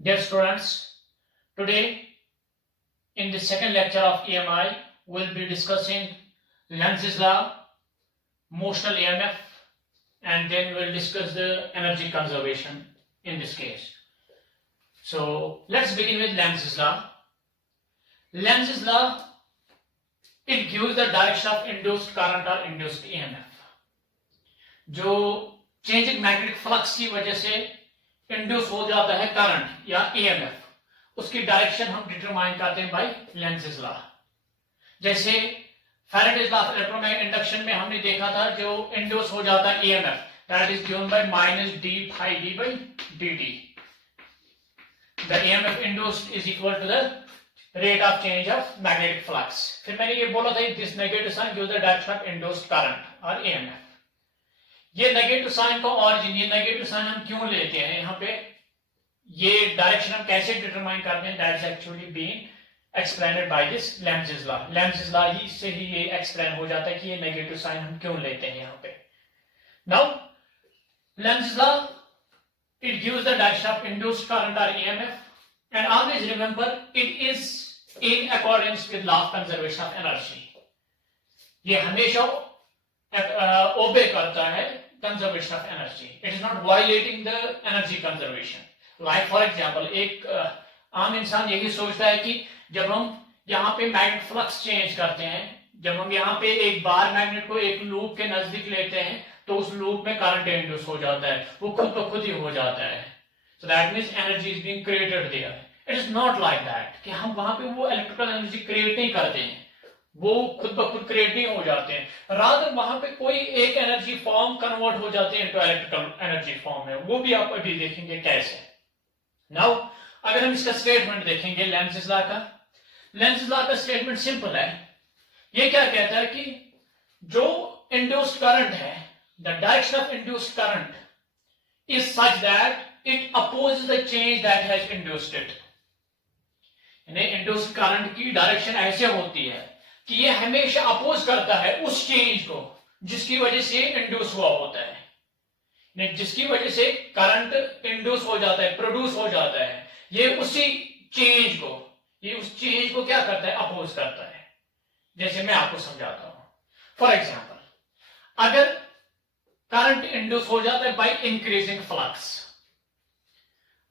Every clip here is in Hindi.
Dear students, today in the second lecture of EMI, we'll be discussing Lenz's law, motional EMF, and then we'll discuss the energy conservation in this case. So let's begin with Lenz's law. Lenz's law, it gives the direction of induced current or induced EMF. जो चेंजिंग मैग्नेटिक फ्लक्स की वजह से इंड्यूस हो जाता है करंट या ईएमएफ, उसकी डायरेक्शन हम डिटरमाइन करते हैं बाय लेंज़ लॉ। जैसे Faraday's law of electromagnetic induction में हमने देखा था, जो इंड्यूस हो जाता है EMF, that is given by minus D phi D by dt। The EMF induced is equal to the rate of change of magnetic flux. फिर मैंने ये बोला था, this negative sign gives the direction of induced current और ईएमएफ। ये नेगेटिव साइन का ऑरिजिन, ये नेगेटिव साइन हम क्यों लेते हैं यहाँ पे, ये डायरेक्शन हम कैसे डिटरमाइन करते हैं, that is actually being explained by this Lenz law. Lenz law ही से ही ये एक्सप्लेन हो जाता है कि ये नेगेटिव साइन हम क्यों लेते हैं यहाँ पे। Now Lenz law, it gives the direction of induced current और EMF and always remember it is in accordance with law of conservation of energy. ये हमेशा ओबे करता है conservation of energy. It is not violating the energy conservation. Like for example, एक आम इंसान यही सोचता है कि जब हम यहाँ पे मैग्नेट फ्लक्स चेंज करते हैं, जब हम यहाँ पे एक बार मैग्नेट को एक लूप के नजदीक लेते हैं तो उस लूप में करंट इंड्यूस हो जाता है, वो खुद ब खुद ही हो जाता है। सो that means energy is being created their. It is not like that कि हम वहां पे वो इलेक्ट्रिकल एनर्जी क्रिएट नहीं करते हैं, वो खुद ब खुद क्रिएट नहीं हो जाते हैं, रादर वहां पे कोई एक एनर्जी फॉर्म कन्वर्ट हो जाते हैं इनटू इलेक्ट्रिकल एनर्जी फॉर्म में। वो भी आप अभी देखेंगे कैसे। नाउ अगर हम इसका स्टेटमेंट देखेंगे लेंज़ लॉ का, लेंज़ लॉ का स्टेटमेंट सिंपल है। ये क्या कहता है कि जो इंड्यूस्ड करंट है, the direction of induced current is such that it opposes the change that has induced it. यानी इंड्यूस्ड करंट की डायरेक्शन ऐसे होती है कि ये हमेशा अपोज करता है उस चेंज को जिसकी वजह से इंड्यूस हुआ होता है, जिसकी वजह से करंट इंड्यूस हो जाता है, प्रोड्यूस हो जाता है, ये उसी चेंज को, ये उस चेंज को क्या करता है, अपोज करता है। जैसे मैं आपको समझाता हूं। फॉर एग्जांपल, अगर करंट इंड्यूस हो जाता है बाय इंक्रीजिंग फ्लक्स,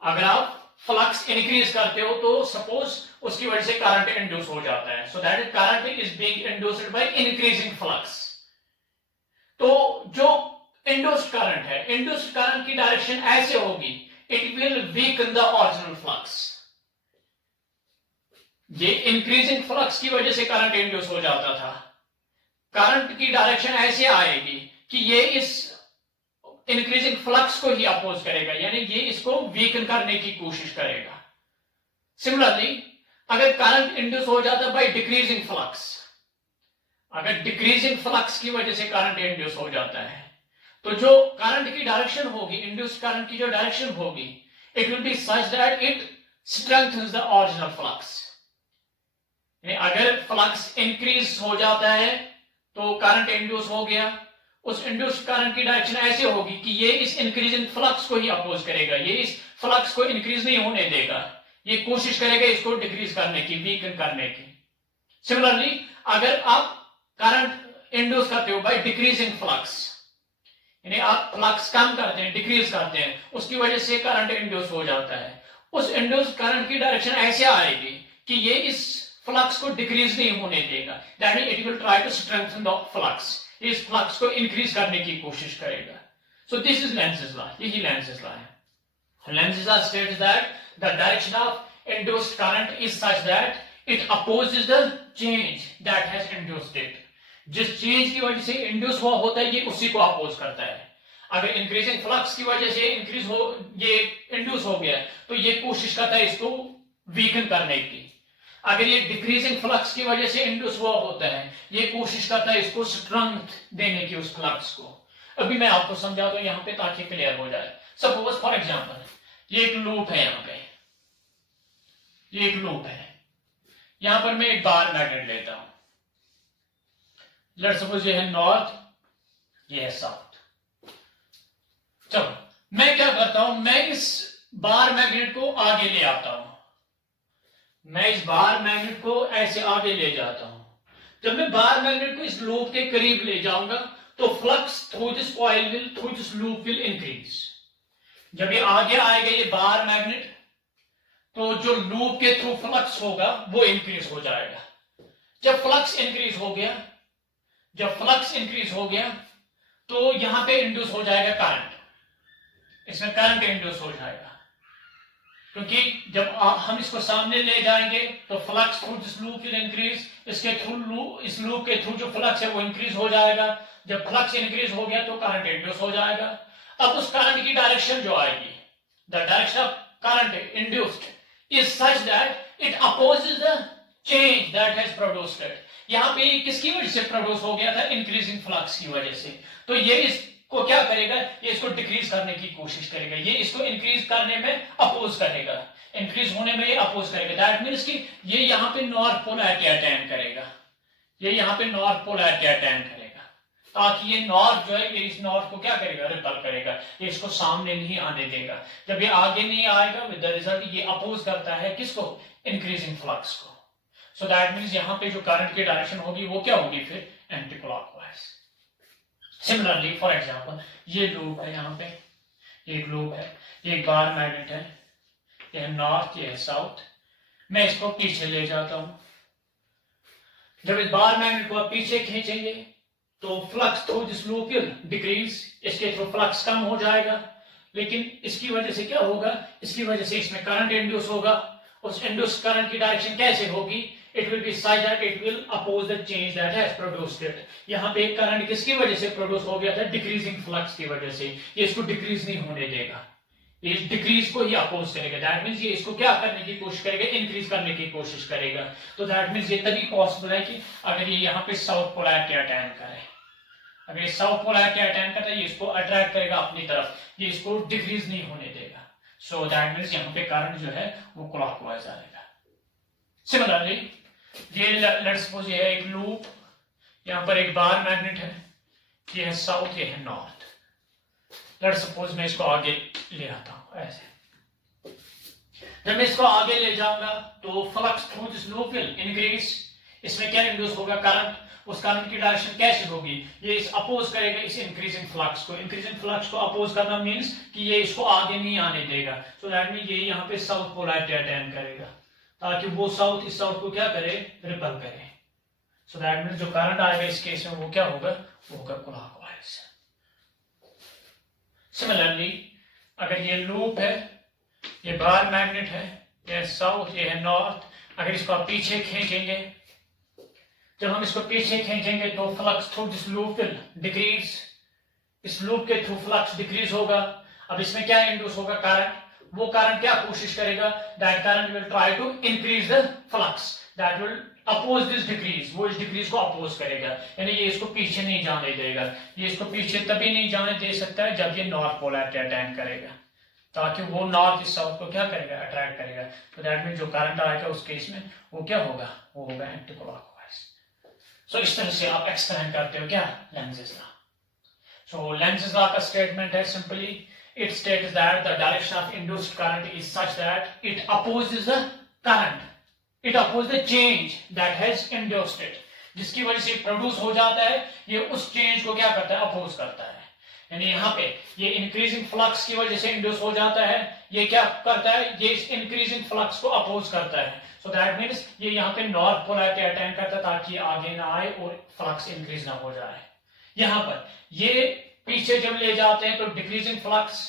अगर आप फ्लक्स इंक्रीज करते हो तो सपोज उसकी वजह से करंट इंड्यूस हो जाता है, so that current is being induced by increasing flux. तो जो इंड्यूस्ड करंट है, इंड्यूस्ड करंट की डायरेक्शन ऐसे होगी, it will weaken the original flux. ये इंक्रीजिंग फ्लक्स की वजह से करंट इंड्यूस हो जाता था, करंट की डायरेक्शन ऐसे आएगी कि ये इस इंक्रीजिंग फ्लक्स को ही अपोज करेगा, यानी ये इसको वीकन करने की कोशिश करेगा। सिमिलरली, अगर करंट इंड्यूस हो जाता है बाय डिक्रीजिंग फ्लक्स, अगर डिक्रीजिंग फ्लक्स की वजह से करंट इंड्यूस हो जाता है, तो जो करंट की डायरेक्शन होगी, इंड्यूस्ड करंट की जो डायरेक्शन होगी, it will B such that it strengthens the original flux. अगर फ्लक्स इंक्रीज हो जाता है तो करंट इंड्यूस हो गया, उस इंड्यूस्ड करंट की डायरेक्शन ऐसे होगी कि ये इस इंक्रीजिंग फ्लक्स को ही अपोज करेगा, ये इस फ्लक्स को इंक्रीज नहीं होने देगा, ये कोशिश करेगा इसको डिक्रीज करने की, वीकन करने की। सिमिलरली, अगर आप करंट इंड्यूस करते हो बाय डिक्रीजिंग फ्लक्स, यानी आप फ्लक्स कम करते हैं, डिक्रीज करते हैं, उसकी वजह से करंट इंड्यूस हो जाता है, उस इंड्यूस्ड करंट की डायरेक्शन ऐसे आएगी कि ये इस फ्लक्स को डिक्रीज नहीं होने देगा, that means it will try to strengthen the flux, इस फ्लक्स को इंक्रीज करने की कोशिश करेगा। So this is Lenz law, यही लेंज़ लॉ है। Lenz law states that the direction of induced current is such that it opposes the change that has induced it. जिस चेंज की वजह से इंड्यूस हुआ होता है, ये उसी को अपोज करता है। अगर इंक्रीजिंग फ्लक्स की वजह से इंक्रीज हो, ये इंड्यूस हो गया, तो ये कोशिश करता है इसको वीकन करने की। अगर ये डिक्रीजिंग फ्लक्स की वजह से इंड्यूस हुआ होता है, ये कोशिश करता है इसको स्ट्रेंथ देने की उस फ्लक्स को। अभी मैं आपको समझा दूं यहाँ पे ताकि क्लियर हो जाए। सपोज फॉर एग्जांपल, ये एक लूप है, यहाँ पे ये एक लूप है, यहां पर मैं एक बार मैग्नेट लेता हूं, लेट्स सपोज ये है नॉर्थ, ये है साउथ। चलो मैं क्या करता हूं, मैं इस बार मैग्नेट को आगे ले आता हूं, मैं इस बार मैग्नेट को ऐसे आगे ले जाता हूं। जब मैं बार मैग्नेट को इस लूप के करीब ले जाऊंगा तो flux through this coil will, through this loop will increase. जब ये आगे आएगा ये बार मैग्नेट, तो जो लूप के थ्रू फ्लक्स होगा वो इंक्रीज हो जाएगा। जब फ्लक्स इंक्रीज हो गया, जब फ्लक्स इंक्रीज हो गया तो यहां पे इंड्यूस हो जाएगा करंट, इसमें करंट इंड्यूस हो जाएगा, क्योंकि जब हम इसको सामने ले जाएंगे तो flux through this loop will increase, इसके थ्रू इस लूप के थ्रू जो फ्लक्स है वो इंक्रीज हो जाएगा। जब फ्लक्स इंक्रीज हो गया तो करंट इंड्यूस हो जाएगा। अब उस करंट की डायरेक्शन जो आएगी, the direction of current induced is such that it opposes the change that has produced it. यहां पे किसकी वजह से प्रोड्यूस हो गया था? इंक्रीजिंग फ्लक्स की वजह से। तो ये इसको क्या करेगा? ये इसको डिक्रीज करने की कोशिश करेगा, ये इसको इंक्रीज करने में अपोज करेगा, इंक्रीज होने में ये अपोज करेगा। दैट मीन्स कि ये यहां पे नॉर्थ पोलैरिटी अटेन करेगा, ये यहां पे नॉर्थ पोलैरिटी अटेन करेगा, ताकि ये नॉर्थ जो है ये इस नॉर्थ को क्या करेगा? रिपल करेगा, ये इसको सामने नहीं आने देगा। जब ये आगे नहीं आएगा, विद द रिजल्ट ये अपोज करता है किसको? इंक्रीजिंग फ्लक्स को। सो दैट मीन्स यहां पे जो करंट की डायरेक्शन होगी वो क्या होगी? फिर anti clockwise. Similarly for example ये लूप है, यहाँ पे एक लूप है, ये एक बार मैग्नेट है, ये है नॉर्थ, ये है साउथ। मैं इसको पीछे ले जाता हूं। जब इस बार मैग्नेट को आप पीछे खींचेंगे तो flux through this loop will decrease, इसके थ्रू फ्लक्स कम हो जाएगा। लेकिन इसकी वजह से क्या होगा? इसकी वजह से इसमें करंट इंड्यूस होगा। उस इंड्यूस करंट की डायरेक्शन कैसे होगी? It will be such that it will oppose the change that has produced it. यहाँ पे एक करंट किसकी वजह से प्रोड्यूस हो गया था? डिक्रीजिंग फ्लक्स की वजह से। ये इसको डिक्रीज नहीं होने देगा, ये डिक्रीज को ही अपोज करेगा। दैट मीन्स ये इसको क्या करने की कोशिश करेगा? इंक्रीज करने की कोशिश करेगा। तो दैट मीन्स ये तभी पॉसिबल है कि अगर ये यहाँ पे साउथ पोलैरिटी अटेन करे, अगर ये साउथ पोलैरिटी अटेन करता है, ये इसको अट्रैक्ट करेगा अपनी तरफ, ये इसको डिक्रीज नहीं होने देगा। सो दैट मीन्स यहाँ पे करंट जो है वो क्लॉकवाइज आएगा। सिमिलरली ये लेट्स सपोज ये है एक लूप, यहां पर एक बार मैग्नेट है, ये है साउथ, ये है नॉर्थ। लेट्स सपोज मैं इसको आगे ले आता हूं ऐसे। जब मैं इसको आगे ले जाऊंगा तो flux through this loop will increase. इसमें क्या इंड्यूस होगा? करंट। उस करंट की डायरेक्शन कैसे होगी? ये इस अपोज करेगा इस इंक्रीजिंग फ्लक्स को। इंक्रीजिंग फ्लक्स को अपोज करना मींस कि ये इसको आगे नहीं आने देगा। सो दैट मीन ये यहाँ पे साउथ पोलैरिटी अटेन करेगा, ताकि वो साउथ इस साउथ को क्या करे? रिपल करे। सो दैट मीन्स जो करंट आएगा इस केस में वो क्या होगा? वो होगा क्लॉकवाइज। सिमिलरली अगर ये लूप है, ये बार मैग्नेट है, ये साउथ, ये है नॉर्थ, अगर इसको आप पीछे खींचेंगे, जब हम इसको पीछे खींचेंगे तो flux through this loop will decrease, इस लूप के थ्रू फ्लक्स डिक्रीज होगा। अब इसमें क्या इंड्यूस होगा? करंट। वो करंट क्या कोशिश करेगा? That current will try to increase the flux, that will oppose this decrease, वो इस डिक्रीज को अपोज करेगा, यानी ये इसको पीछे नहीं जाने देगा। ये इसको पीछे तभी नहीं जाने दे सकता है जब ये नॉर्थ पोलैरिटी अटेन करेगा, ताकि वो नॉर्थ इस साउथ को क्या करेगा? अट्रैक्ट करेगा। तो दैट मीन जो करंट आएगा उस केस में वो क्या होगा? वो होगा एंटी क्लॉकवाइज। सो इस तरह से आप एक्सप्लेन करते हो क्या? लेंज़ेस लॉ। सो लेंज़ेस लॉ का स्टेटमेंट है simply, it states that the direction of induced current is such that it opposes the current, it opposes the change that has induced it, जिसकी वजह से प्रोड्यूस हो जाता है, ये उस चेंज को क्या करता है? अपोज करता है। यानी यहाँ पे ये इंक्रीजिंग फ्लक्स की वजह से इंड्यूस हो जाता है, ये क्या करता है? ये इस इंक्रीजिंग फ्लक्स को अपोज करता है। सो दैट मीन्स ये यहाँ पे नॉर्थ पोलैरिटी अटेन करता है ताकि ये आगे ना आए और फ्लक्स इंक्रीज ना हो जाए। यहाँ पर ये पीछे जब ले जाते हैं तो डिक्रीजिंग फ्लक्स,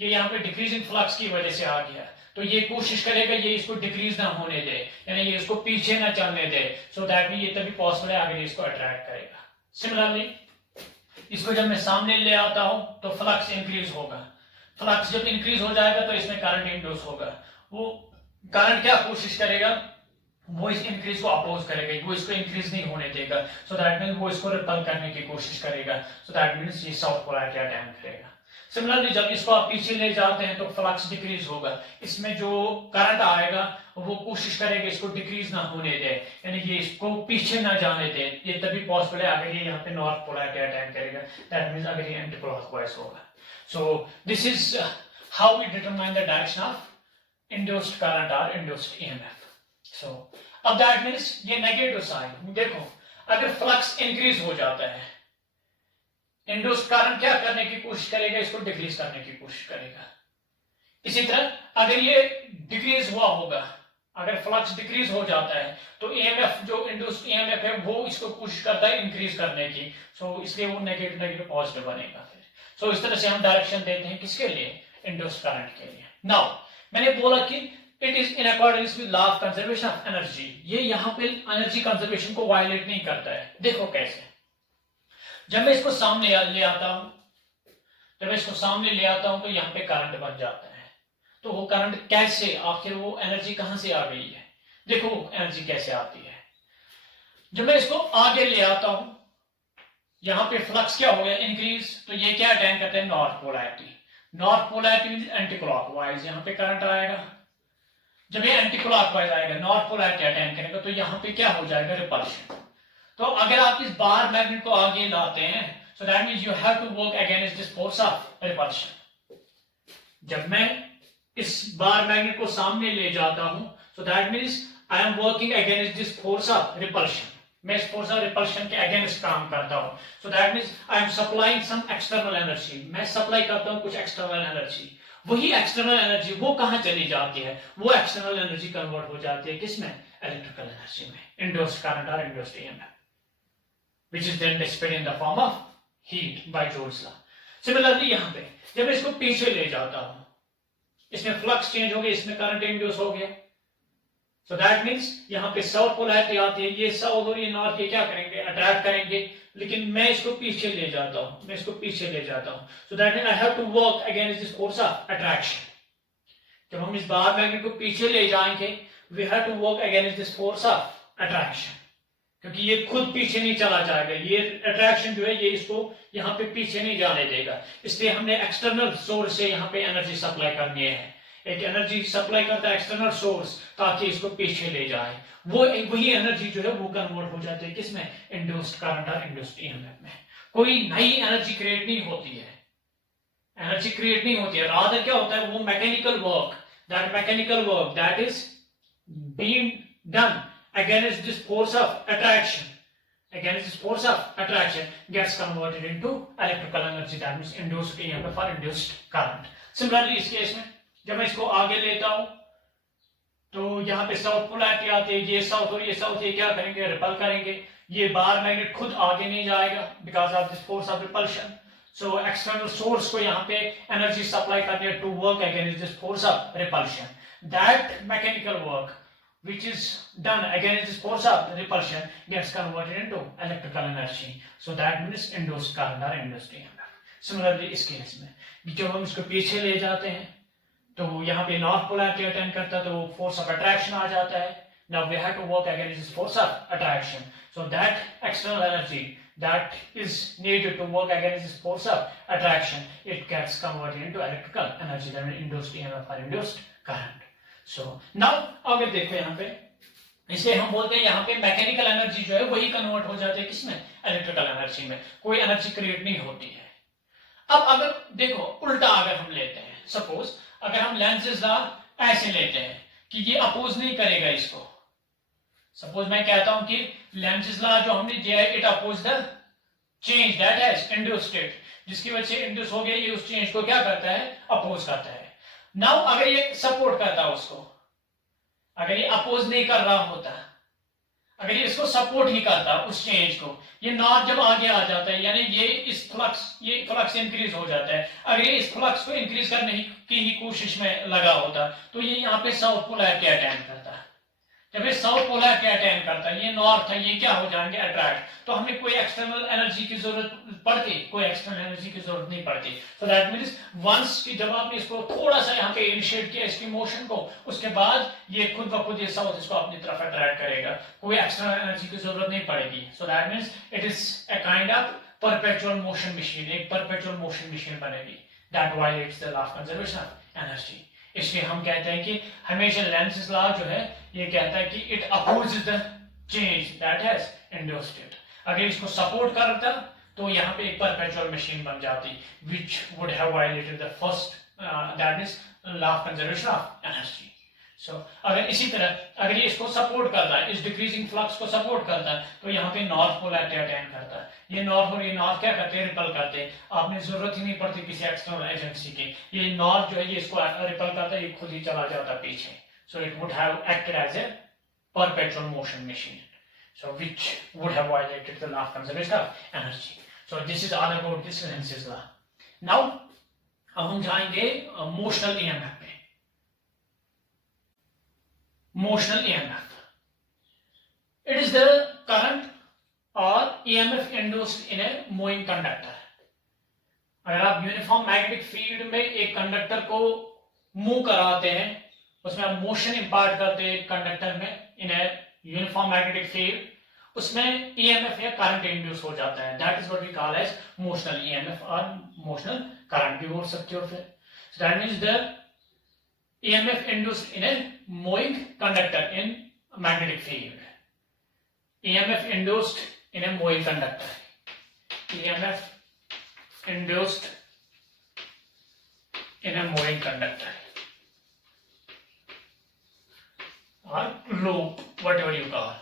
ये यहाँ पे डिक्रीजिंग फ्लक्स की वजह से आ गया, तो ये कोशिश करेगा ये इसको डिक्रीज ना होने दे, यानी ये इसको पीछे ना चलने दे। सो दैट मीन ये तभी पॉसिबल है अगर ये इसको अट्रैक्ट करेगा। सिमिलरली इसको जब मैं सामने ले आता हूं तो फ्लक्स इंक्रीज होगा। फ्लक्स जब इंक्रीज हो जाएगा तो इसमें करंट इंड्यूस होगा। वो करंट क्या कोशिश करेगा? वो इस इंक्रीज को अपोज करेगा, वो इसको इंक्रीज नहीं होने देगा। सो दैट मीन वो इसको रिपल करने की कोशिश करेगा। सो दैट मीन्स ये साउथ पोलैरिटी अटेन करेगा। सिमिलरली जब इसको आप पीछे ले जाते हैं तो फ्लक्स डिक्रीज होगा, इसमें जो करंट आएगा वो कोशिश करेगा इसको डिक्रीज ना होने दे, यानी ये इसको पीछे ना जाने दे। ये तभी पॉसिबल है अगर ये यहाँ पे नॉर्थ पोलैरिटी अटेन करेगा, दैट मींस अगर ये एंटी क्लॉकवाइज होगा। सो this is how we determine the direction of induced current or induced EMF. So अब that means ये नेगेटिव साइड, देखो अगर फ्लक्स इंक्रीज हो जाता है, इंड्यूस्ड करंट क्या करने की कोशिश करेगा, इसको डिक्रीज करने की कोशिश करेगा। इसी तरह अगर ये डिक्रीज हुआ होगा, अगर फ्लक्स डिक्रीज हो जाता है तो ईएमएफ जो इंड्यूस्ड ईएमएफ है वो इसको कोशिश करता है इंक्रीज करने की, सो इसलिए वो नेगेटिव नेगेटिव पॉजिटिव बनेगा फिर। सो इस तरह से हम डायरेक्शन देते हैं किसके लिए, इंड्यूस्ड करंट के लिए। नाउ मैंने बोला कि it is in accordance with law of conservation of energy, ये यहाँ पे एनर्जी कंजर्वेशन को वायलेट नहीं करता है। देखो कैसे, जब मैं इसको सामने ले आता हूं, जब मैं इसको सामने ले आता हूं तो यहाँ पे करंट बन जाता है। तो वो करंट कैसे, आखिर वो एनर्जी कहां से आ गई है, देखो एनर्जी कैसे आती है। जब मैं इसको आगे ले आता हूं, यहाँ पे फ्लक्स क्या हो गया, इंक्रीज, तो ये क्या अटेंड करते हैं, north polarity. North polarity anti clockwise यहाँ पे करंट आएगा। जब ये एंटी क्लॉकवाइज आएगा, नॉर्थ पोलैरिटी अटेंड करेगा, तो यहाँ पे क्या हो जाएगा, रिपल्शन। तो अगर आप इस बार मैग्नेट को आगे लाते हैं, so that means you have to work against this force of repulsion. जब मैं इस बार मैग्नेट को सामने ले जाता हूं, so that means I am working against this force of repulsion. मैं इस फोर्स ऑफ रिपल्शन के अगेंस्ट काम करता हूं, so that means I am supplying some external energy. मैं सप्लाई करता हूं कुछ एक्सटर्नल एनर्जी। वही एक्सटर्नल एनर्जी वो कहां चली जाती है, वो एक्सटर्नल एनर्जी कन्वर्ट हो जाती है किसमें, इलेक्ट्रिकल एनर्जी में, इंड्यूस्ड करंट और induced EMF, which is then dissipated in the form of heat by Joule's law. Similarly यहाँ पे जब मैं इसको पीछे ले जाता हूं, इसमें फ्लक्स चेंज हो गया, इसमें करंट इंड्यूस हो गया। So that means यहाँ पे साउथ पोलैरिटी आती है, ये साउथ और ये नॉर्थ ये क्या करेंगे, अट्रैक्ट करेंगे। लेकिन मैं इसको पीछे ले जाता हूं, मैं इसको पीछे ले जाता हूं, so that means I have to work against this force of attraction. जब हम इस बार मैग्नेट को पीछे ले जाएंगे, we have to work against this force of attraction, क्योंकि ये खुद पीछे नहीं चला जाएगा। ये अट्रैक्शन जो है ये इसको यहाँ पे पीछे नहीं जाने देगा, इसलिए हमने एक्सटर्नल सोर्स से यहाँ पे एनर्जी सप्लाई करनी है। एक एनर्जी सप्लाई करता है एक्सटर्नल सोर्स, ताकि इसको पीछे ले जाए। वो वही एनर्जी जो है वो कन्वर्ट हो जाती है किसमें, इंड्यूस्ड करंट और इंड्यूस्ड ईएमएफ में। कोई नई एनर्जी क्रिएट नहीं होती है, एनर्जी क्रिएट नहीं होती है। रादर क्या होता है, वो mechanical work, that is being done against this force of attraction, gets converted into electrical energy, that means induced EMF or induced current. Similarly इस केस में जब मैं इसको आगे लेता हूं, तो यहाँ पे साउथ पोलैरिटी आती है, ये साउथ और ये साउथ ये क्या करेंगे, रिपल करेंगे। ये बार मैग्नेट खुद आगे नहीं जाएगा because of this force of repulsion. So external source को यहाँ पे एनर्जी सप्लाई करनी है to work against this force of repulsion. That mechanical work which is done against this force of repulsion gets converted into electrical energy. So that means induced current or induced EMF. Similarly इस केस में जब हम इसको पीछे ले जाते हैं, तो यहाँ पे नॉर्थ पोलैरिटी अटेंड करता है, तो फोर्स ऑफ अट्रैक्शन आ जाता है। Now we have to work against this force of attraction. So that external energy that is needed to work against this force of attraction, it gets converted into electrical energy, that means induced EMF or induced current. So now अगर देखो यहाँ पे, इसे हम बोलते हैं यहाँ पे मैकेनिकल एनर्जी जो है वही कन्वर्ट हो जाती है किसमें, इलेक्ट्रिकल एनर्जी में। कोई एनर्जी क्रिएट नहीं होती है। अब अगर देखो उल्टा अगर हम लेते हैं, सपोज अगर हम लेंज़ेस लॉ ऐसे लेते हैं कि ये अपोज नहीं करेगा इसको। सपोज मैं कहता हूं कि लेंज़ेस लॉ जो हमने दिया है, it oppose the change that has induced it, जिसकी वजह से इंड्यूस हो गया, ये उस चेंज को क्या करता है, अपोज करता है। नाउ अगर ये सपोर्ट करता उसको, अगर ये अपोज नहीं कर रहा होता, अगर ये इसको सपोर्ट ही करता उस चेंज को, ये नॉर्थ जब आगे आ जाता है, यानी ये फ्लक्स इंक्रीज हो जाता है। अगर ये इस फ्लक्स को इंक्रीज करने की ही कोशिश में लगा होता, तो ये यहाँ पे साउथ पोलैरिटी अटेंड करता। जब ये साउथ पोलैरिटी अटेंड करता है, ये नॉर्थ है, ये क्या हो जाएंगे, अट्रैक्ट। तो हमें कोई एक्सटर्नल एनर्जी की जरूरत पड़ती, कोई एक्सटर्नल एनर्जी की जरूरत नहीं पड़ती। सो दैट मींस वंस कि जब आपने इसको थोड़ा सा यहाँ पे इनिशिएट किया इसकी मोशन को, उसके बाद ये खुद ब खुद ये साउथ इसको अपनी तरफ अट्रैक्ट करेगा, कोई एक्सटर्नल एनर्जी की जरूरत नहीं पड़ेगी। सो that means it is a kind of perpetual motion machine, एक परपेचुअल मोशन मशीन बनेगी that violets the law of conservation of energy. इसलिए हम कहते हैं कि हमेशा लेंज़ेस लॉ जो है ये कहता है कि it opposes the change that has induced it. अगर इसको सपोर्ट करता तो यहाँ पे एक परपेचुअल मशीन बन जाती, which would have violated the first that means law of conservation of energy. So अगर इसी तरह अगर ये इसको सपोर्ट करता है, इस डिक्रीजिंग फ्लक्स को सपोर्ट करता है, तो यहाँ पे नॉर्थ पोलैरिटी अटेन करता है. ये नॉर्थ और ये नॉर्थ क्या करते हैं, रिपल करते हैं. आपने जरूरत ही नहीं पड़ती किसी एक्सटर्नल एजेंसी की. ये नॉर्थ जो है ये इसको रिपल करता है, ये खुद ही चला जाता है पीछे. So it would have acted as a perpetual motion machine, so which would have violated the law of conservation of energy. So this is all about this Lenz's law. Now अब हम जाएंगे मोशनल EMF पे. Motional EMF, it is the current or EMF induced in a moving conductor. अगर आप यूनिफॉर्म मैग्नेटिक फील्ड में एक कंडक्टर को मूव कराते हैं, उसमें आप मोशन इंपार्ट करते हैं कंडक्टर में in a uniform magnetic field, उसमें ईएमएफ या करंट इंड्यूस हो जाता है. That is what we call as motional EMF और मोशनल करंट भी बोल सकते हो फिर. So that means the EMF induced in a moving conductor in magnetic field. EMF induced in a moving conductor. EMF induced in a moving conductor or loop, whatever you call.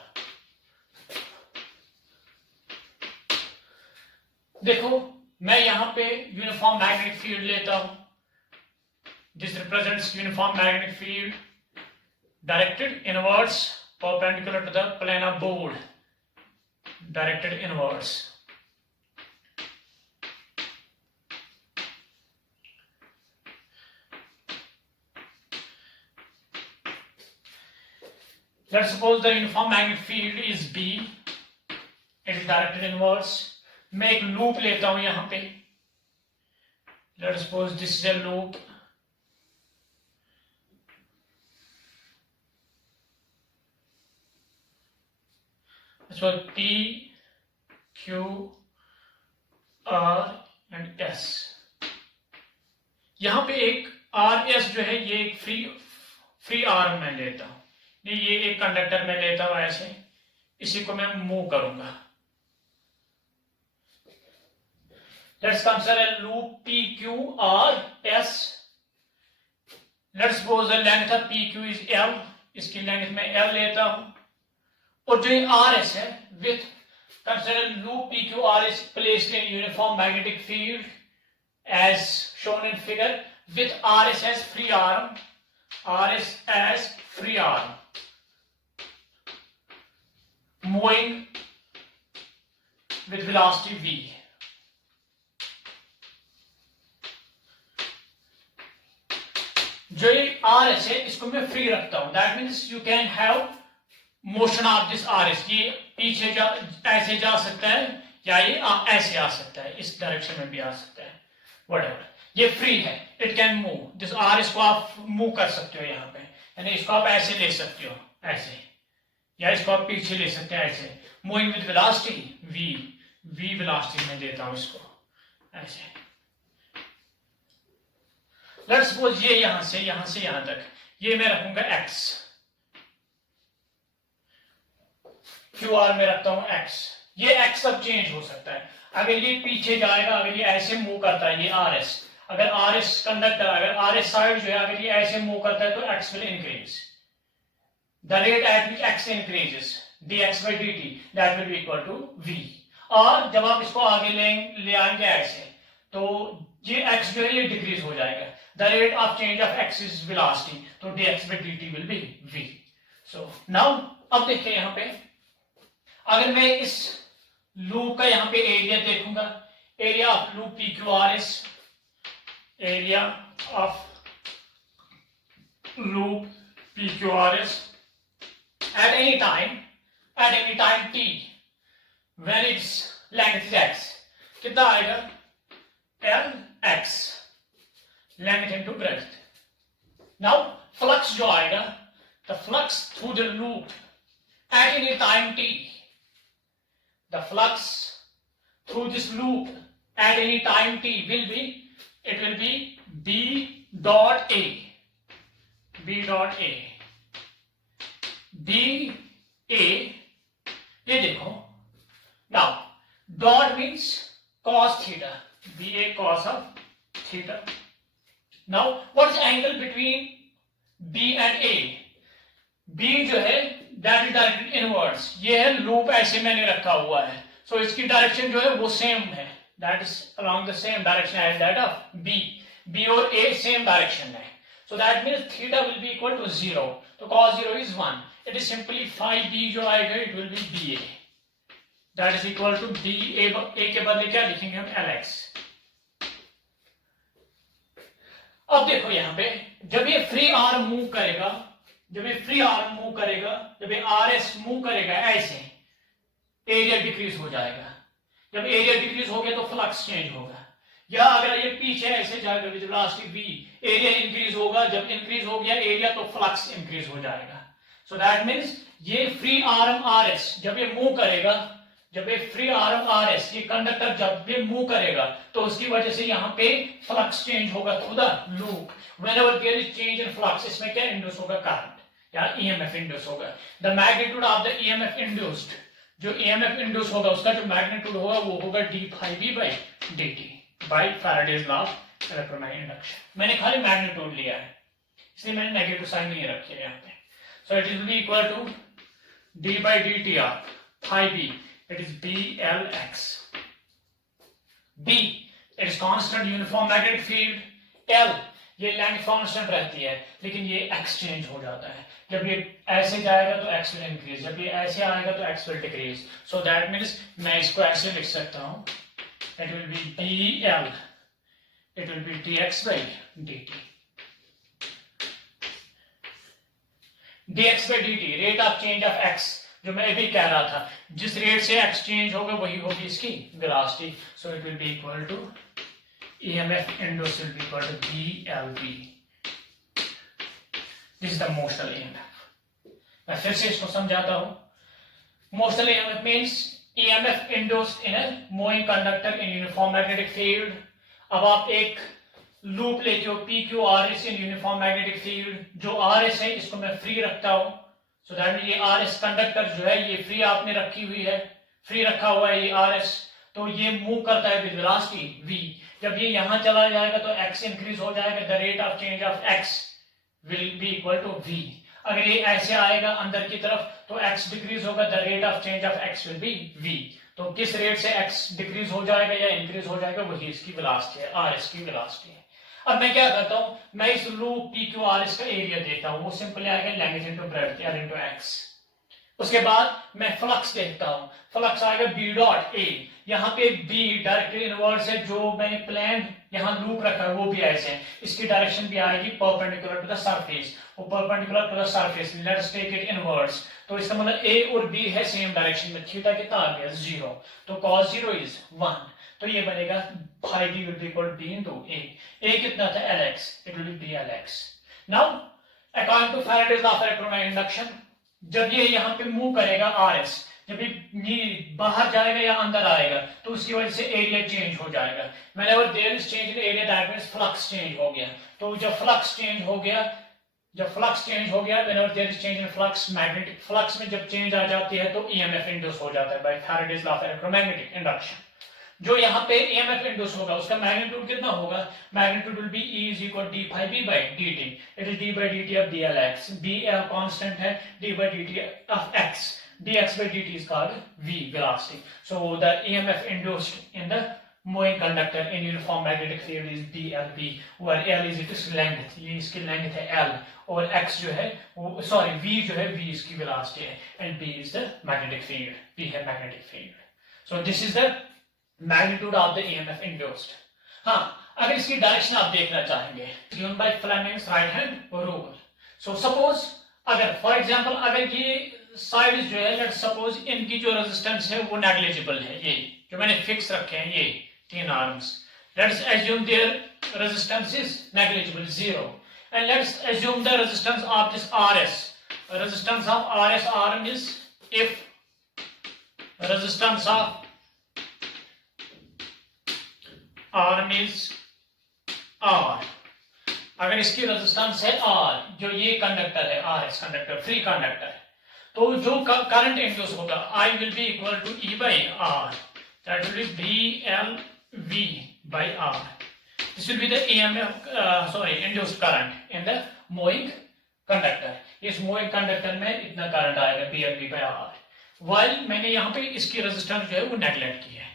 देखो मैं यहां पे यूनिफॉर्म मैग्नेटिक फील्ड लेता हूं. This represents uniform magnetic field directed inwards perpendicular to the plane of board. Directed inwards. Let's suppose the uniform magnetic field is B. It is directed inwards. मैं एक लूप लेता हूं यहां पे. Let's suppose this is a loop. So P, Q, R and S. यहां पे एक RS जो है ये एक फ्री आर्म में लेता हूं. ये एक कंडक्टर में लेता हूं ऐसे, इसी को मैं मूव करूंगा. Let's consider a loop PQRS. Let's suppose the length of PQ is L. इसकी लेंथ में L लेता हूं. और जो RS है with consider loop PQRS placed in uniform magnetic field as shown in figure with RS as free arm. RS as free arm. Moving with velocity v. जो ये RS है इसको मैं फ्री रखता हूं. That means you can have motion of this RS. ये पीछे ऐसे जा सकता है या ये ऐसे आ सकता है, इस डायरेक्शन में भी आ सकता है. व्हाटएवर, ये फ्री है, it can move. This RS को आप मूव कर सकते हो यहाँ पे, यानी इसको आप ऐसे ले सकते हो ऐसे, या इसको आप पीछे ले सकते हैं ऐसे. Moving with velocity v velocity में देता हूं इसको ऐसे. लेट्स सपोज ये यहां से यहां तक ये मैं रखूंगा x. QR में रखता हूं x. ये x अब चेंज हो सकता है. अगर ये पीछे जाएगा, अगर ये ऐसे मूव करता है, ये RS, अगर RS कंडक्टर, अगर RS साइड जो है अगर ये ऐसे मूव करता है तो x will increase. The rate at which x increases, dx by dt, that will be equal to v. और जब आप इसको आगे ले आएंगे ऐसे, तो ये x जो है ये डिक्रीज हो जाएगा. The rate of change of x is velocity, तो dx by dt will be v. So now अब देखिए यहाँ पे, अगर मैं इस लूप का यहाँ पे एरिया देखूंगा, area of loop PQRS, area of loop PQRS at any time t, when its length is x, कितना आएगा? Lx, length into breadth. Now flux जो आएगा, the flux through the loop at any time t, the flux through this loop at any time t will be, it will be B dot A. ये देखो. Now dot means cos theta, BA cos of theta. Now what is angle between B and A? B जो है दैट इज डायरेक्टेड इनवर्ड्स, ये है लूप ऐसे मैंने रखा हुआ है, सो इसकी डायरेक्शन जो है वो सेम है, that is along the same direction as that of B. B और ए सेम डायरेक्शन है, so that means theta will be equal to 0, तो cos 0 is 1, it is simply phi b जो आएगा it will be ba, that is equal to b a के बदले क्या लिखेंगे हम lx। अब देखो यहाँ पे जब ये फ्री आर्म मूव करेगा, जब ये फ्री आर्म मूव करेगा, जब ये RS मूव करेगा ऐसे, एरिया डिक्रीज हो जाएगा, जब एरिया डिक्रीज हो गया तो फ्लक्स चेंज होगा, या अगर ये पीछे ऐसे जाएगा with velocity v, area increase होगा, जब इंक्रीज हो गया एरिया तो फ्लक्स इंक्रीज हो जाएगा। सो दैट मींस ये फ्री आर्म RS जब ये मूव करेगा, जब ये फ्री आर्म RS ये कंडक्टर जब ये मूव करेगा तो उसकी वजह से यहाँ पे फ्लक्स चेंज होगा through the loop. Whenever there is change in flux, इसमें क्या इंड्यूस होगा? करंट या EMF इंड्यूस होगा। The magnitude of the EMF induced, जो EMF इंड्यूस होगा उसका जो मैग्नीट्यूड होगा वो होगा d phi b by dt by Faraday's law of electromagnetic induction। मैंने खाली मैग्नीट्यूड लिया है इसलिए मैंने नेगेटिव साइन नहीं रखी है यहाँ पे। So it will be equal to d by dt of phi b, it is BLX। B it is constant uniform magnetic field। L ये लेंथ कांस्टेंट रहती है लेकिन ये एक्सचेंज हो जाता है, जब ये ऐसे जाएगा तो x will increase, जब ये ऐसे आएगा तो x will decrease। So that means मैं इसको ऐसे लिख सकता हूँ, it will be BL, it will be dx by dt। dx by dt rate of change of x, जो मैं अभी कह रहा था जिस रेट से x चेंज होगा वही होगी इसकी velocity. So it will be equal to EMF induced will be equal to BLV। This is the motional EMF। मैं फिर से इसको समझाता हूं। Motional EMF means EMF induced in a moving conductor in uniform magnetic field। अब आप एक लूप लेते हो PQRS in uniform magnetic field, जो RS है इसको मैं फ्री रखता हूं। सो दैट ये RS कंडक्टर जो है ये फ्री आपने रखी हुई है, फ्री रखा हुआ है ये RS, तो ये मूव करता है विद वेलोसिटी v। जब ये यहां चला जाएगा तो x इंक्रीज हो जाएगा, the rate of change of x will be equal to v। अगर ये ऐसे आएगा अंदर की तरफ तो x डिक्रीज होगा, the rate of change of x will B v। तो किस रेट से x डिक्रीज हो जाएगा या इंक्रीज हो जाएगा वही इसकी वेलोसिटी है, RS की वेलोसिटी है। अब मैं क्या करता हूं, मैं इस लूप PQRS का एरिया देता हूं, वो सिंपली आएगा length into breadth L into x। उसके बाद मैं फ्लक्स देखता हूं, फ्लक्स आएगा b डॉट a, यहाँ पे b डायरेक्टली इनवर्स है, जो मैंने प्लान यहाँ लूप रखा है वो भी ऐसे है, इसकी डायरेक्शन भी आएगी परपेंडिकुलर टू द सरफेस, वो perpendicular to the surface, let's take it inverse. तो इसका मतलब a और b है सेम डायरेक्शन में, थीटा कितना आ गया 0, तो cos 0 इज 1, तो ये बनेगा phi b will be equal to b into a कितना था lx, it will be blx। now according to Faraday's law of electromagnetic induction, जब ये यहाँ पे मूव करेगा RS, जब ये बाहर जाएगा या अंदर आएगा तो उसकी वजह से एरिया चेंज हो जाएगा। whenever there is change in area that means flux change हो गया, तो जब फ्लक्स चेंज हो गया, whenever there is change in flux, magnetic flux में जब चेंज आ जाती है तो EMF इंड्यूस हो जाता है by Faraday's law of electromagnetic induction। जो यहाँ पे EMF इंड्यूस होगा उसका मैग्नीट्यूड कितना होगा, magnitude will be E is equal to d phi b by dt, it is d by dt of dlx, bl constant है, d by dt of x, dx by dt is called v, velocity। so the EMF induced in the moving conductor in uniform magnetic field is blb, where l is its length, ये इसकी लेंथ है l, और x जो है वो सॉरी v जो है v इसकी वेलोसिटी है, and b is the magnetic field, b है magnetic field। so this is the magnitude of the EMF induced। हाँ, अगर इसकी डायरेक्शन आप देखना चाहेंगे, given by Fleming's right hand rule। so suppose अगर फॉर एग्जांपल अगर ये साइड जो है, लेट्स सपोज इनकी जो रेजिस्टेंस है वो नेग्लिजिबल है, ये जो मैंने फिक्स रखे हैं ये तीन arms, let's assume their resistance is negligible 0, and let's assume the resistance of this RS, resistance of RS arm is, if resistance of arm is R, अगर इसकी रेजिस्टेंस है R, जो ये कंडक्टर है RS कंडक्टर, फ्री कंडक्टर है, तो जो करंट इंड्यूस होगा I will be equal to E by R, that will be BLV by R। This will be the EMF, induced current in the moving conductor. इस moving conductor में इतना करंट आएगा BLV by R. While मैंने यहाँ पे इसकी रेजिस्टेंस जो है वो नेगलेक्ट की है.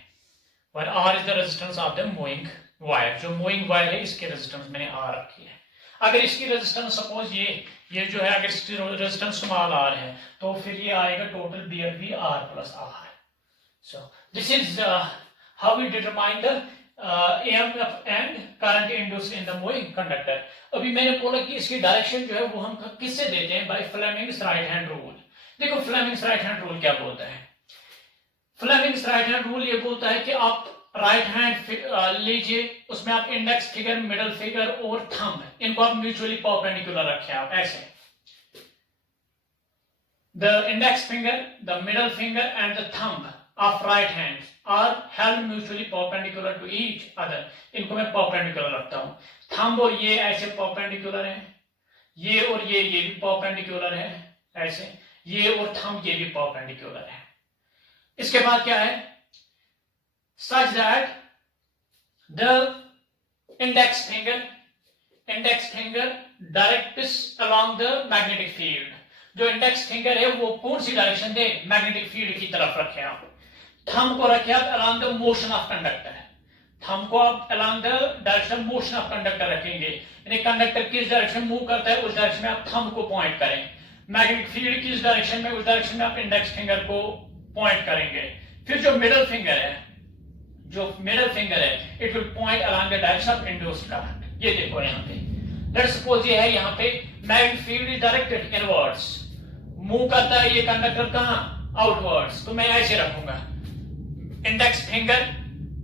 While R is the resistance of the moving wire. जो moving wire है इसकी रेजिस्टेंस मैंने R रखी है. अगर इसकी रेजिस्टेंस सपोज ये जो है अगर इसकी रेजिस्टेंस स्मॉल r है तो फिर ये आएगा total BLV R plus R. So this is how we determine the EMF and current induced in the moving conductor. अभी मैंने बोला कि इसकी डायरेक्शन जो है वो हम किससे देते हैं? Bye Fleming's right hand rule. देखो फ्लेमिंग्स राइट हैंड रूल क्या बोलता है? फ्लेमिंग्स राइट हैंड रूल ये बोलता है कि आप राइट हैंड लीजिए, उसमें आप इंडेक्स फिंगर, मिडल फिंगर और थंब इनको आप म्यूचुअली परपेंडिकुलर रखें. आप ऐसे the index finger, the middle finger and the thumb of right hands are held mutually perpendicular to each other. इनको मैं perpendicular रखता हूँ. थंब और ये ऐसे perpendicular हैं, ये और ये भी perpendicular है ऐसे, ये और थंब ये भी perpendicular है. इसके बाद क्या है? Such that the index finger directs along the magnetic field. जो इंडेक्स फिंगर है वो कौन सी डायरेक्शन दे? मैग्नेटिक फील्ड की तरफ रखे आप. थंब को रखे आप along the motion of conductor. Thumb को आप along the direction motion of conductor रखेंगे. यानी कंडक्टर किस डायरेक्शन मूव करता है उस डायरेक्शन में आप थंब को पॉइंट करें. मैग्नेटिक फील्ड किस डायरेक्शन में उस डायरेक्शन में आप इंडेक्स फिंगर को पॉइंट करेंगे. फिर जो मिडल फिंगर है it will point along the direction of induced current. ये देखो यहाँ पे लेट्स सपोज ये है यहाँ पे magnetic field is directed inwards. Move करता है ये कंडक्टर कहाँ? आउटवर्ड्स. तो मैं ऐसे रखूंगा. Index finger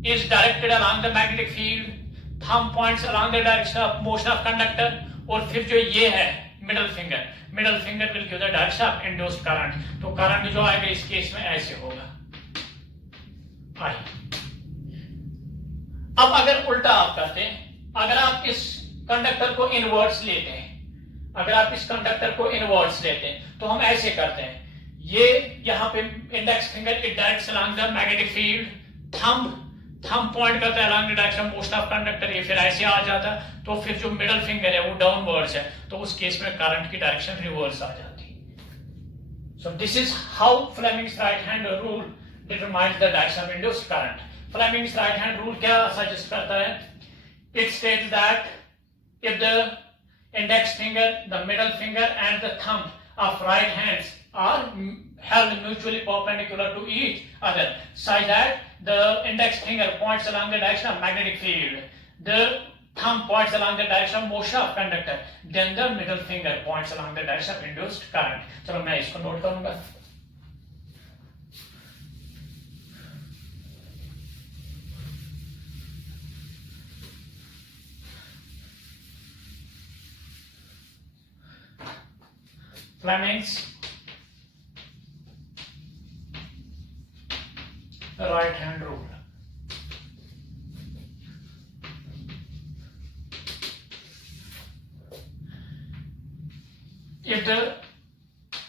is directed along the magnetic field. Thumb points along the direction of motion of conductor. और फिर जो ये है middle finger will give the direction of induced current. तो करंट जो आएगा इस केस में ऐसे होगा. अब अगर उल्टा आप करते हैं, अगर आप इस कंडक्टर को इनवर्ट्स लेते हैं, तो हम ऐसे करते हैं. ये यहाँ पे index finger it directs along the magnetic field. Thumb point करता है along the direction motion of conductor. ये फिर ऐसे आ जाता. तो फिर जो मिडल फिंगर है वो डाउनवर्ड्स है, तो उस केस में करंट की डायरेक्शन रिवर्स आ जाती. सो this is how Fleming's right hand rule determines the direction of induced current. Fleming's right hand rule क्या सजेस्ट करता है? It states that if the index finger, the middle finger and the thumb of right hands are held mutually perpendicular to each other such that the index finger points along the direction of magnetic field, the thumb points along the direction of motion of conductor, then the middle finger points along the direction of induced current. चलो मैं इसको नोट करूंगा. Fleming's right hand rule. If the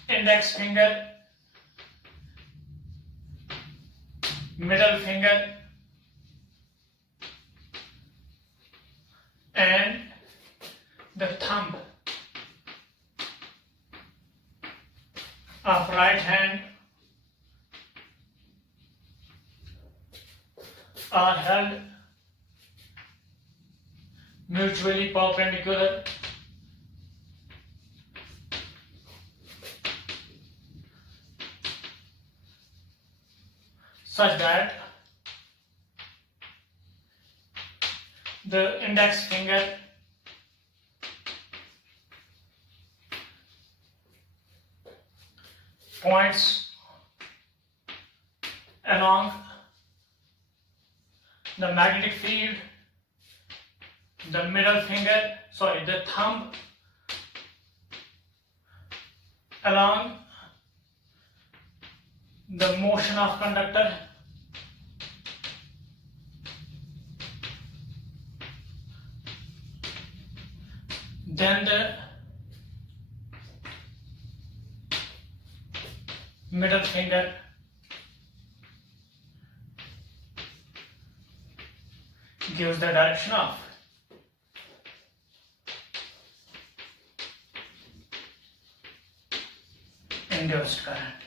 index finger, middle finger and the thumb of right hand are held mutually perpendicular such that the index finger points along the magnetic field, the thumb along the motion of conductor, then the middle finger gives the direction of induced current.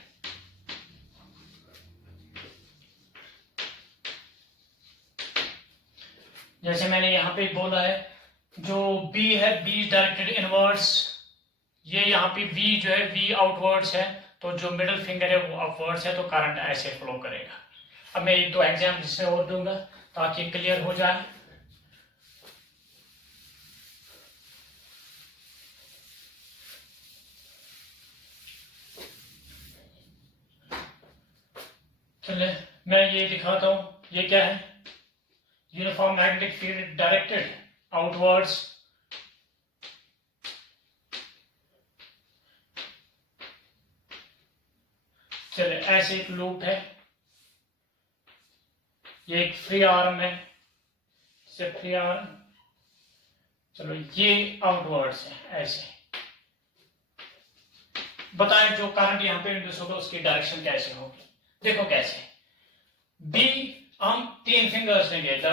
जैसे मैंने यहाँ पे बोला है, जो B है, B डायरेक्टेड इनवर्ड्स, ये यहाँ पे V जो है V आउटवर्ड्स है, तो जो मिडिल फिंगर है वो अपवर्ड्स है, तो करंट ऐसे फ्लो करेगा। अब मैं एक दो एग्जाम्पल इसमें और दूंगा ताकि क्लियर हो जाए। चलिए मैं ये दिखाता हूं, ये क्या है, uniform magnetic field directed outwards. चलिए ऐसे एक लूप है, ये एक फ्री आर्म है, से फ्री आर्म, चलो ये आउटवर्ड्स है ऐसे। बताएं जो करंट यहाँ पे इंड्यूस होगा उसकी डायरेक्शन कैसे होगी। देखो कैसे, बी हम तीन फिंगर्स लेंगे, the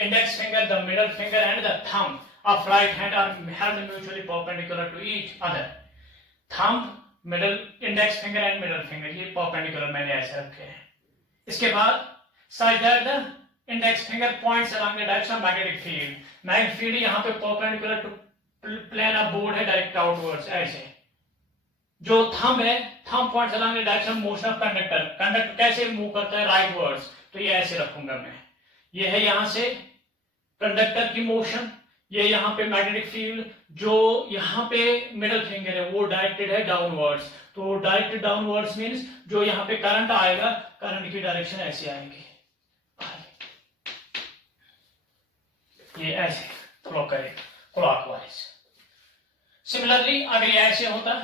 index finger, the middle finger and the thumb of right hand are held mutually perpendicular to each other. Thumb, middle, index finger and middle finger ये परपेंडिकुलर मैंने ऐसे रखे हैं। इसके बाद such that the index finger points along the direction of magnetic field, magnetic field यहाँ पे perpendicular to plane of board है, direct outwards ऐसे। जो थंब है, thumb points along the direction of motion of conductor, conductor कैसे मूव करता है rightwards, तो ये ऐसे रखूंगा मैं। ये है यहाँ से कंडक्टर की मोशन, ये यहाँ पे मैग्नेटिक फील्ड, जो यहाँ पे मिडल फिंगर है वो डायरेक्टेड है डाउनवर्ड्स, तो डायरेक्टेड डाउनवर्ड्स मींस जो यहाँ पे करंट आएगा, करंट की डायरेक्शन ऐसे आएगी, ये ऐसे फ्लो करेगा क्लॉकवाइज। सिमिलरली अगर ये ऐसे होता,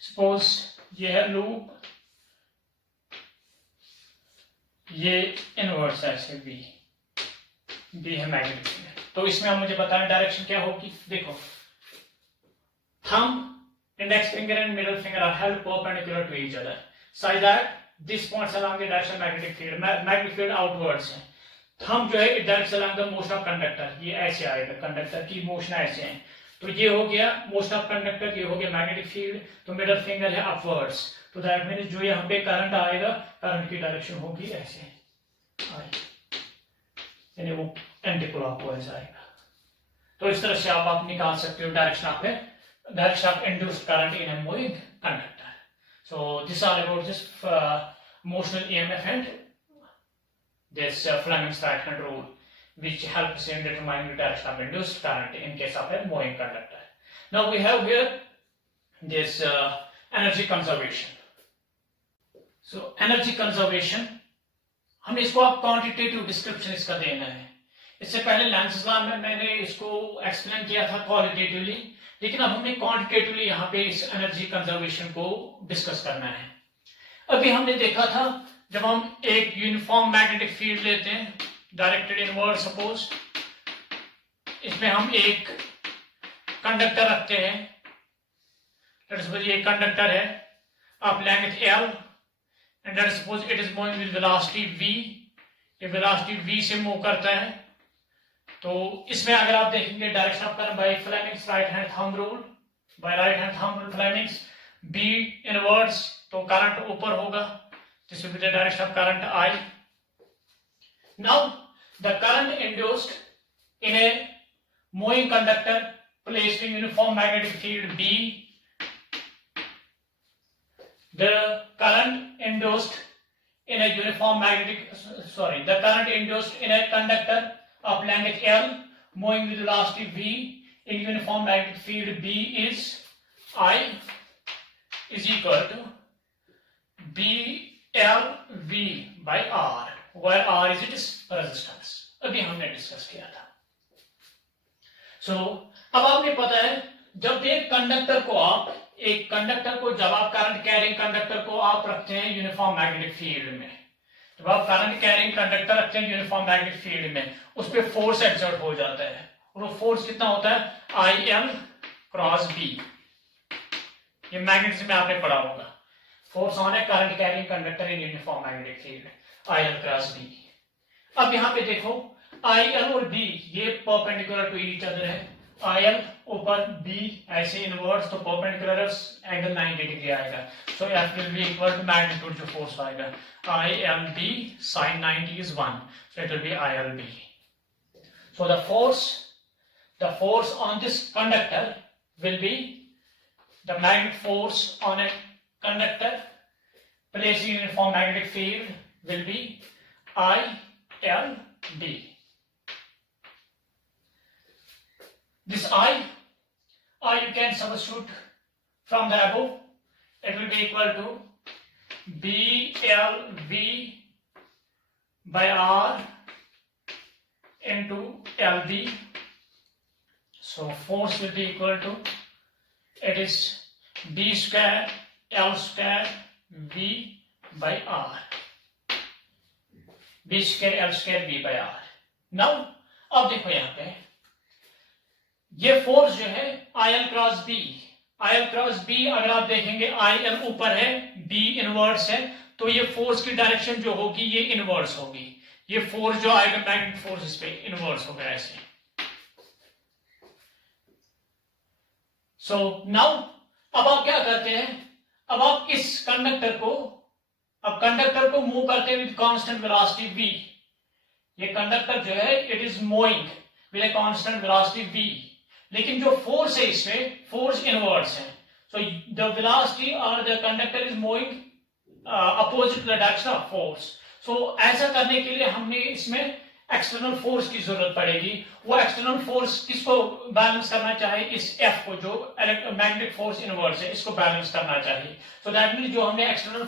सपोज ये है लूप, ये इनवर्स ऐसे बी है मैग्नेटिक फील्ड, तो इसमें हम मुझे बताएं डायरेक्शन क्या होगी। देखो, thumb, index finger and middle finger are held perpendicular to each other such that this points along the direction of magnetic field, magnetic field outwards है। thumb जो है it directs along the motion of conductor, ये ऐसे आएगा, कंडक्टर की मोशन ऐसे है, तो ये हो गया मोशन ऑफ कंडक्टर, ये हो गया मैग्नेटिक फील्ड, तो मिडल फिंगर है अपवर्ड्स, तो दैट मींस जो यहाँ पे करंट आएगा, करंट की डायरेक्शन होगी ऐसे, यानी वो एंटी क्लॉकवाइज आएगा। तो इस तरह से आप निकाल सकते हो direction of direction of induced current in a moving conductor. So this is all about this motional EMF and this Fleming's right hand rule, which helps in determining the direction of induced current in case of a moving conductor. Now we have here this energy conservation. So energy conservation, हम इसको आप क्वांटिटेटिव डिस्क्रिप्शन इसका देना है। इससे पहले लेंज़ लॉ में मैंने इसको एक्सप्लेन किया था क्वालिटेटिवली, लेकिन अब हमने क्वांटिटेटिवली यहाँ पे इस एनर्जी कंजर्वेशन को डिस्कस करना है। अभी हमने देखा था जब हम एक यूनिफॉर्म मैग्नेटिक फील्ड लेते हैं डायरेक्टेड इनवर्ड, सपोज इसमें हम एक कंडक्टर रखते हैं, ये कंडक्टर है of length L and let suppose it is moving with velocity V, ये वेलोसिटी V से मूव करता है। तो इसमें अगर आप देखेंगे direction of current by Fleming's right hand thumb rule, by right hand thumb rule Fleming's, B inwards, तो करंट ऊपर होगा, this will be the direction of current I. Now the current induced in a moving conductor placed in uniform magnetic field B, the current induced in a uniform magnetic, the current induced in a conductor of length L moving with velocity V in uniform magnetic field B is I is equal to BLV by R, where R is its resistance. अभी हमने डिस्कस किया था। अब आपने पता है जब एक कंडक्टर को जब आप करंट कैरिंग कंडक्टर को आप रखते हैं यूनिफॉर्म मैग्नेटिक फील्ड में, जब आप करंट कैरिंग कंडक्टर रखते हैं यूनिफॉर्म मैग्नेटिक फील्ड में, उस पर फोर्स एक्सर्ट हो जाता है, और वो फोर्स कितना होता है, IL क्रॉस B। ये मैग्नेटिज्म में आपने पढ़ा होगा, फोर्स ऑन है current carrying conductor in uniform magnetic field, IL cross B। अब यहाँ पे देखो IL और B ये परपेंडिकुलर टू ईच अदर है, IL ऊपर B ऐसे इनवर्स, तो परपेंडिकुलर एंगल 90 डिग्री आएगा. सो F will be equal to magnitude जो फोर्स आएगा, ILB sin 90 is 1, so it will be ILB. So the force on this conductor will be the magnetic force on a conductor placed in uniform magnetic field will be ILB. This I you can substitute from the above. It will be equal to BLV by R into LB. So force will be equal to, it is B square L square V by R. B square L square V by R. Now अब देखो यहाँ पे ये फोर्स जो है IL क्रॉस B, अगर आप देखेंगे IL ऊपर है, B इनवर्स है, तो ये फोर्स की डायरेक्शन जो होगी ये इनवर्स होगी. ये फोर्स जो आएगा मैग्नेटिक फोर्स इस पे इनवर्स होगा ऐसे. सो नाउ अब आप क्या करते हैं, अब आप इस कंडक्टर को मूव करते हैं विद कांस्टेंट वेलोसिटी v. ये कंडक्टर जो है it is moving with a constant velocity v, लेकिन जो फोर्स है इसमें फोर्स इनवर्स है. सो द वेलोसिटी और the conductor is moving opposite the direction of force. So ऐसा करने के लिए हमने इसमें एक्सटर्नल फोर्स की जरूरत पड़ेगी. वो एक्सटर्नल फोर्स किसको बैलेंस करना चाहिए, इस F को जो मैग्नेटिक फोर्स इनवर्स है इसको बैलेंस करना चाहिए. सो दैट मींस जो हमने एक्सटर्नल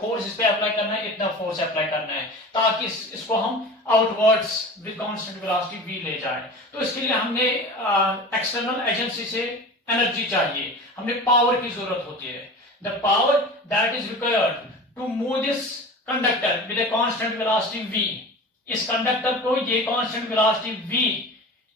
फोर्स इस पे अप्लाई करना है इतना फोर्स अप्लाई करना है ताकि इसको हम outwards with constant velocity v ले जाए. तो इसके लिए हमने एक्सटर्नल एजेंसी से एनर्जी चाहिए, हमने पावर की जरूरत होती है. The power that is required to move this conductor with a constant velocity v. इस कंडक्टर को ये कांस्टेंट वेलोसिटी v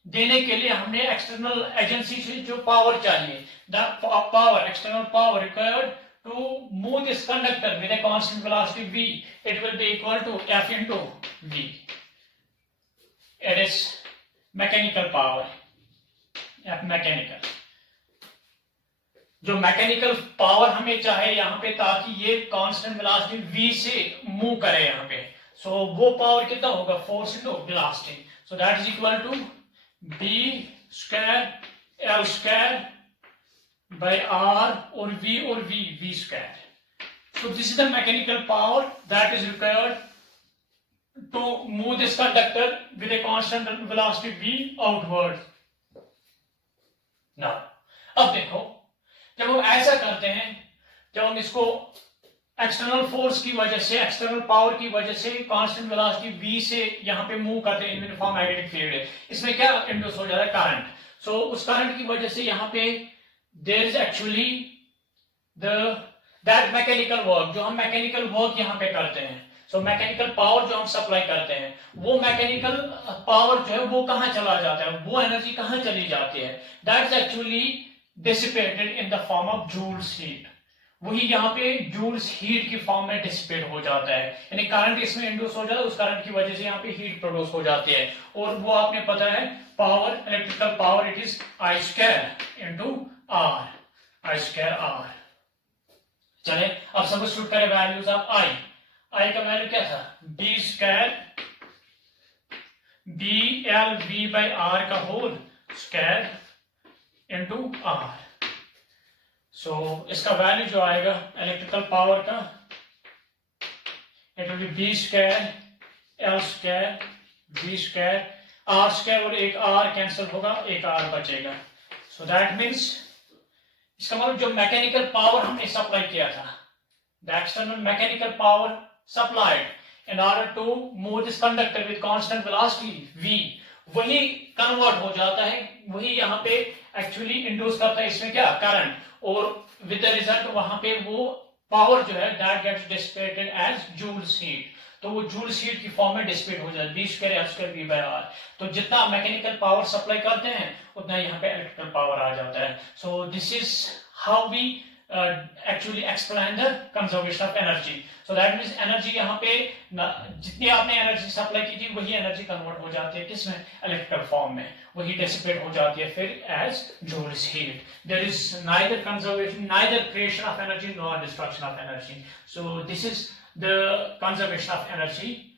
देने के लिए हमने एक्सटर्नल एजेंसी से जो पावर चाहिए, the power external power required to move this conductor with a constant velocity v, it will be equal to F into v. It is mechanical power, F mechanical. जो मैकेनिकल पावर हमें चाहे यहाँ पे ताकि ये कांस्टेंट वेलोसिटी v से मूव करे यहाँ पे, सो वो पावर कितना होगा, force into velocity. So that is equal to b square L square by R or V square. So this is the mechanical power that is required to move this conductor with a constant velocity v outward. Now, अब देखो जब हम ऐसा करते हैं, जब हम इसको एक्सटर्नल फोर्स की वजह से, एक्सटर्नल पावर की वजह से कांस्टेंट वेलोसिटी v से यहाँ पे मूव करते हैं यूनिफॉर्म मैग्नेटिक फील्ड है, इसमें क्या इंड्यूस हो जाता है, करंट. सो उस करंट की वजह से यहाँ पे there is actually that mechanical work, जो हम मैकेनिकल वर्क यहाँ पे करते हैं. सो मैकेनिकल पावर जो हम सप्लाई करते हैं, वो मैकेनिकल पावर जो है वो कहाँ चला जाता है, वो एनर्जी कहाँ चली जाती है, that is actually dissipated in the form of Joule's heat. वही यहाँ पे जूल्स हीट की फॉर्म में डिसिपेट हो जाता है, यानी करंट इसमें इंड्यूस हो जाता है, उस करंट की वजह से यहाँ पे हीट प्रोड्यूस हो जाती है. और वो आपने पता है power, electrical power it is I square into R, I square R. चले अब सब्स्टिट्यूट करें वैल्यूज ऑफ I का वैल्यू क्या था, B square BLV by R का होल स्क्वायर इनटू R. सो इसका वैल्यू जो आएगा इलेक्ट्रिकल पावर का, it will B B square L square V square R square, और एक R कैंसिल होगा, एक R बचेगा. सो दैट मीन्स इसका मतलब जो मैकेनिकल पावर हमने सप्लाई किया था, the external mechanical power supplied in order to move this conductor with constant velocity v, वही कन्वर्ट हो जाता है, वही यहाँ पे एक्चुअली इंड्यूस करता है इसमें क्या, करंट, और विद द रिजल्ट वहां पे वो पावर जो है that gets dissipated as Joule's heat. तो वो जूल्स हीट की फॉर्म में डिसिपेट हो जाता है, B square L square V by R. तो जितना मैकेनिकल पावर सप्लाई करते हैं उतना यहाँ पे इलेक्ट्रिकल पावर आ जाता है. So this is how we actually explain the conservation of energy. So that means energy यहाँ पे जितनी आपने एनर्जी सप्लाई की थी वही एनर्जी कन्वर्ट हो जाती है किसमें, इलेक्ट्रिकल फॉर्म में, वही डिसिपेट हो जाती है फिर as Joule's heat. There is neither conservation, neither creation of energy nor destruction of energy. So this is the conservation of energy,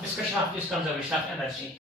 discussion of this conservation of energy.